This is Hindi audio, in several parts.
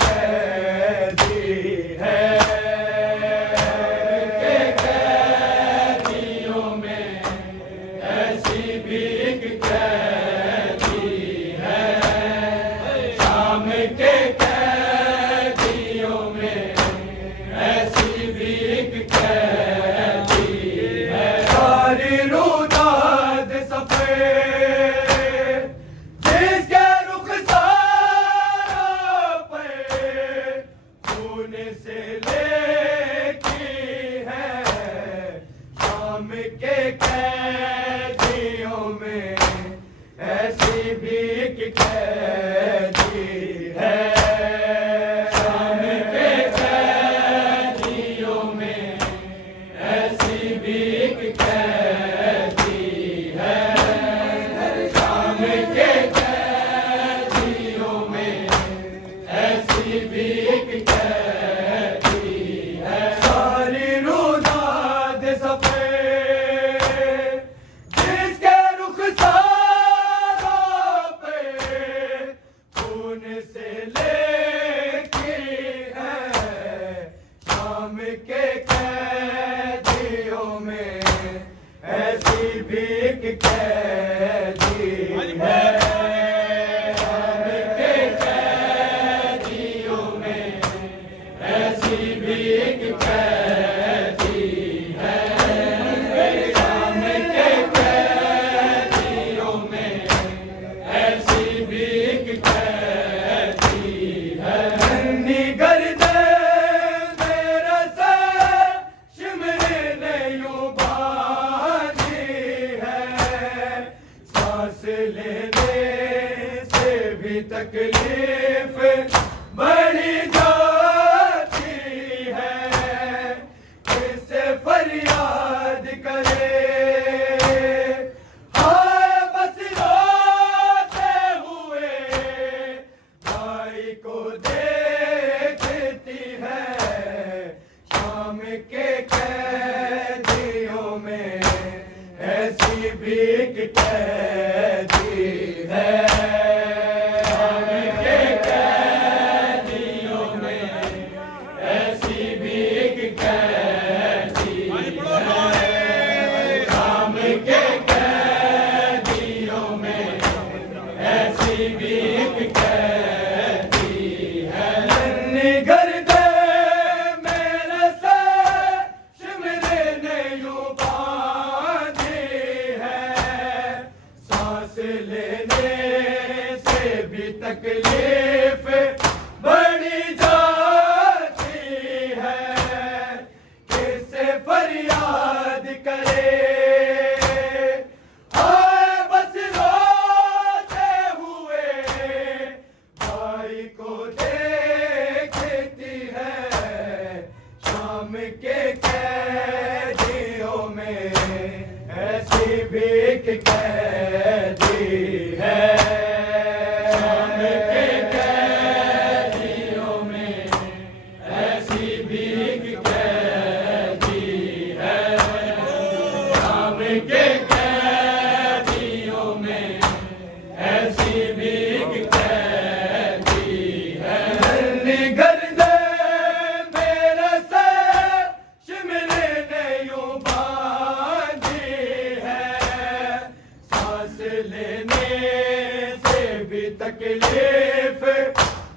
कैदी है के कैदियों में ऐसी भी एक कैदी है। शाम के कैदियों में ऐसी भी एक कैदी है। सारी रुदाद सफेद जिसके रुखसारों पे खून से लेकी है। शाम के कैदियों में ऐसी भी एक कैदी है। शाम के कैदियों में ऐसी भी एक कैदी है। शाम के कैदियों में ऐसी भी एक कैदी है। सारी रुदाद सफेद जिसके रुखसारों पे खून से लेकी है। शाम के कैदियों में ऐसी भी एक कैदी है। शाम के कैदियों में ऐसी भी एक कैदी है। शाम के कैदियों में ऐसी भी एक कैदी है। नन्ही गर्दन मेरे से शिमरे ने यूं बांधी है। सांस लेने से भी तकलीफ बढ़ी जाती है। किससे फरियाद करे हाय बस रोते हुए भाई को देखती है। शाम के कैदियों में ऐसी भी एक कैदी है। शाम के कैदियों में ऐसी भी एक कैदी है। शाम के कैदियों में ऐसी भी एक कैदी है। नन्ही गर्दन मेरे से शिमरे ने यूं बांधी है। सांस लेने से भी तकलीफ बढ़ी जाती है। किससे फरियाद करे हाय बस रोते हुए भाई को देखती है। शाम के कैदियों में ऐसी भी एक कैदी है। शाम के कैदियों में ऐसी भी एक कैदी है। शाम के कैदियों में ऐसी भी एक कैदी है। नन्ही गर्दन मेरे से शिमरे ने यूं बांधी है। सांस लेने से भी तकलीफ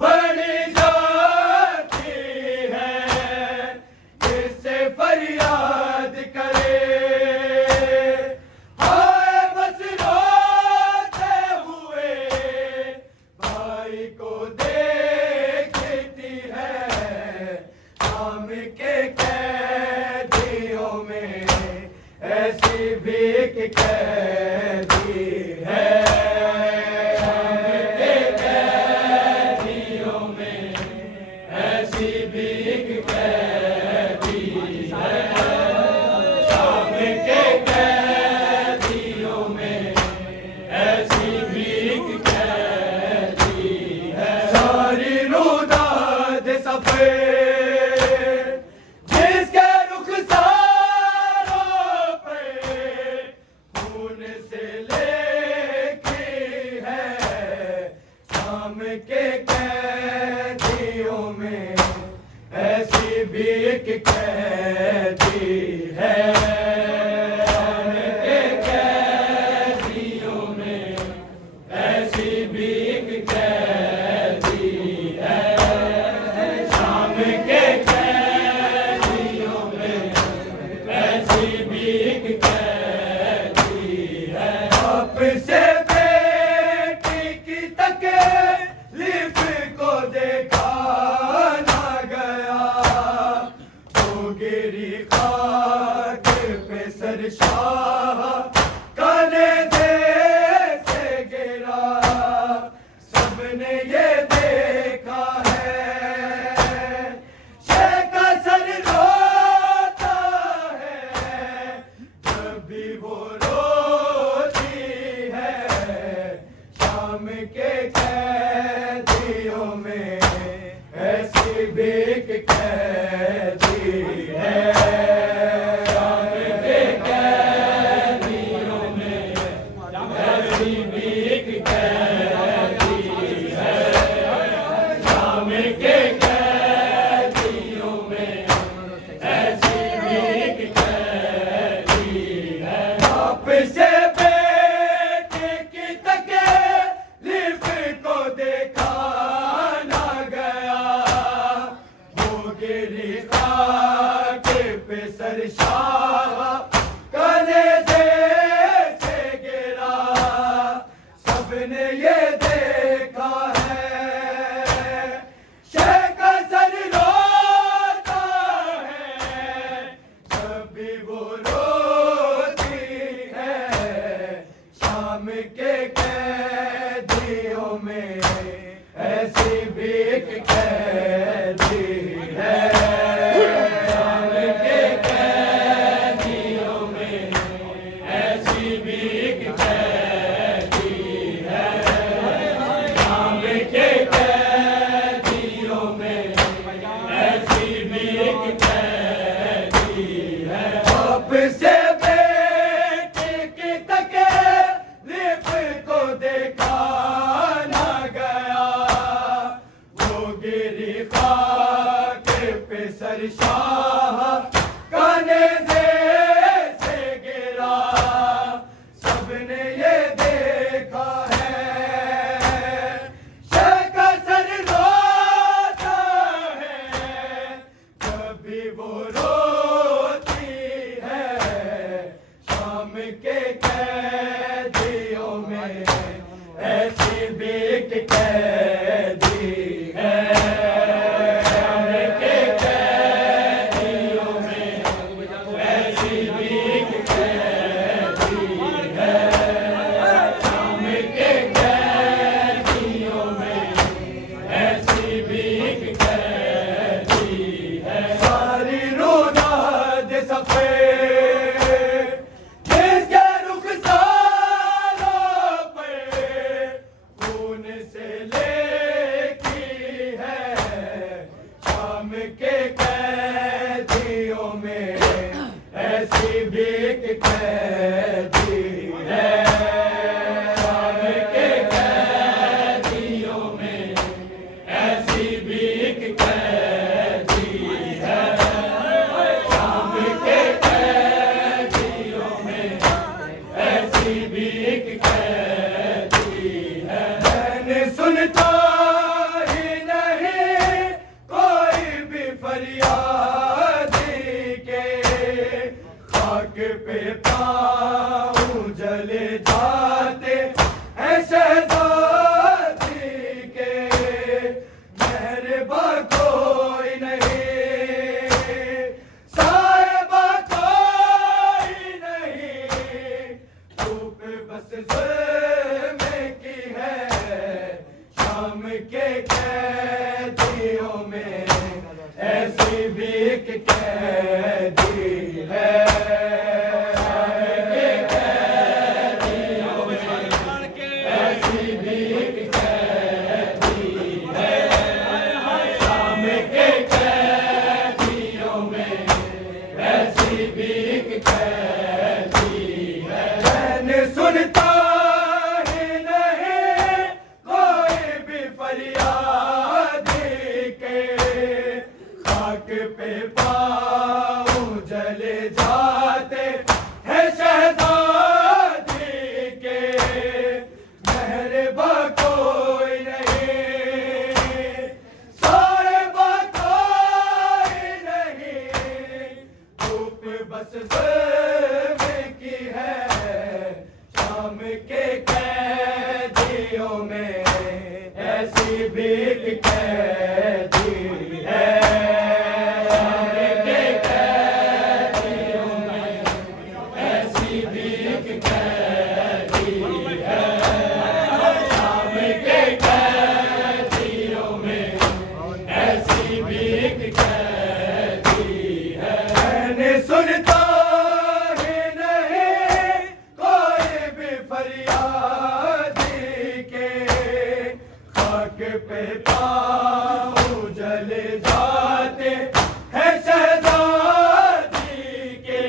बढ़ी जाती है। किससे फरियाद करे हाय बस रोते हुए भाई को देखती है। शाम के कैदियों में ऐसी भी एक कैदी है। शाम के कैदियों में ऐसी भी एक कैदी है। शाम के कैदियों में ऐसी भी एक कैदी है। सारी रुदाद सफेद जिसके रुखसारों पे खून से लेकी है। शाम के कैदियों भी एक कैदी है। शाम के कैदियों में ऐसी भी एक कैदी है। शाम के कैदियों में ऐसी भी एक कैदी है। आपसे बेटी की तकलीफ को देखा ना गया, वो गिरी खाक पे सरशाह काने दे से गिरा। सबने ये देखा है, शेख सर रोता है जब भी वो रोती है। शाम के कैदियों में ऐसी भी एक कैदी है। शाम के कैदियों में ऐसी भी एक कैदी है। शाम के कैदियों में ऐसी भी एक कैदी है। आपसे बेटे की तकलीफ को देखा ना गया, वो गिरी खाक पे सरशाह काने से गिरा। सबने ये देखा है, शेख सर रोता है जब भी वो रोती है। शाम के कैदियों में ऐसी भी एक कैदी है। शाम के कैदियों में ऐसी भी एक कैदी है। शाम के कैदियों में ऐसी भी एक कैदी है। आपसे बेटे की तकलीफ को देखा ना गया, वो गिरी खाक पे सरशाह काने से गिरा। सबने ये देखा है, शेख सर रोता है जब भी वो रोती है। शाम के कैदियों में ऐसी भी एक कैदी है। शाम के कैदियों में ऐसी भी एक कैदी है। शाम के कैदियों में ऐसी भी एक कैदी है। सारी रुदाद सफेद जिसके रुखसारों पे खून से लेकी है। शाम के कैदियों में ऐसी भी एक कैदी है। शाम के कैदियों में ऐसी भी एक कैदी है। शाम के कैदियों में ऐसी भी एक कैदी है। मैंने सुनता ही नहीं कोई भी फरियाद के, खाक पे पाँव जले जाते हैं शहजादी के। मेहरबा कोई नहीं, साहिबा कोई नहीं, धूप बस जुल्म की है। शाम के कैदियों में ऐसी भी एक कैदी है। शाम के कैदियों में ऐसी भी एक कैदी है। शाम के कैदियों में ऐसी भी एक कैदी है। मैंने सुनता ही नहीं कोई भी फरियाद के, खाक पे कैदियों में ऐसी भीख कैदी है, कैदियों में ऐसी भीख कैदी है, शाम के कैदियों में ऐसी भीख कैदी है। मैंने सुनता ही नहीं कोई भी फरियादी के, खाक पे पाँव जले जाते हैं शहजादी के।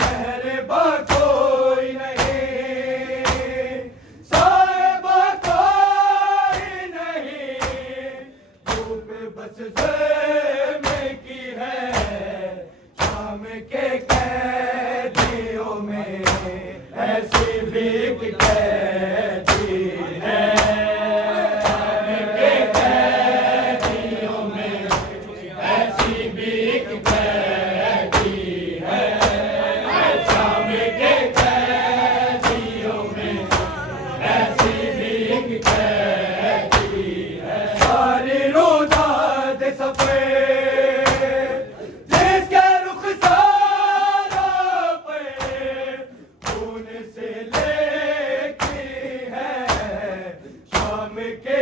मेहरबा कोई नहीं, साहिबा कोई नहीं, धूप बस में की है, शाम के कैदियों में ऐसी भीख कैदी है, शाम के कैदियों में ऐसी भीख कैदी है, शाम के कैदियों में ऐसी भीख कैदी है। सारी रोजात सफेद जिसके रुखसारों पे खून से लेकी है, शाम के